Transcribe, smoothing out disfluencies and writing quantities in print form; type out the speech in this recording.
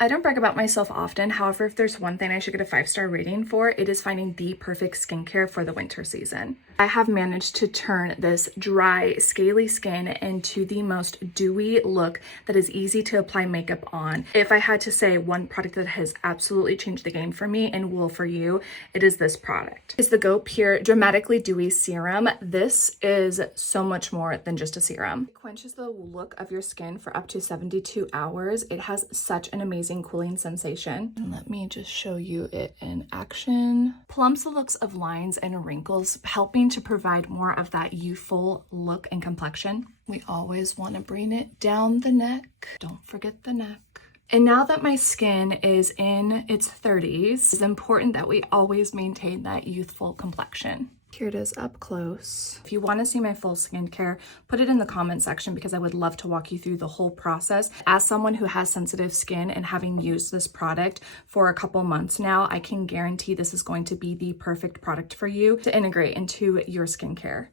I don't brag about myself often. However, if there's one thing I should get a 5-star rating for, it is finding the perfect skincare for the winter season. I have managed to turn this dry, scaly skin into the most dewy look that is easy to apply makeup on. If I had to say one product that has absolutely changed the game for me and will for you, it is this product. It's the Gopure Dramatically Dewy Serum. This is so much more than just a serum. It quenches the look of your skin for up to 72 hours. It has such an amazing cooling sensation. And let me just show you it in action. Plumps the looks of lines and wrinkles, helping to provide more of that youthful look and complexion. We always want to bring it down the neck. Don't forget the neck. And now that my skin is in its 30s, it's important that we always maintain that youthful complexion. Here it is up close. If you want to see my full skincare, put it in the comment section because I would love to walk you through the whole process. As someone who has sensitive skin and having used this product for a couple months now, I can guarantee this is going to be the perfect product for you to integrate into your skincare.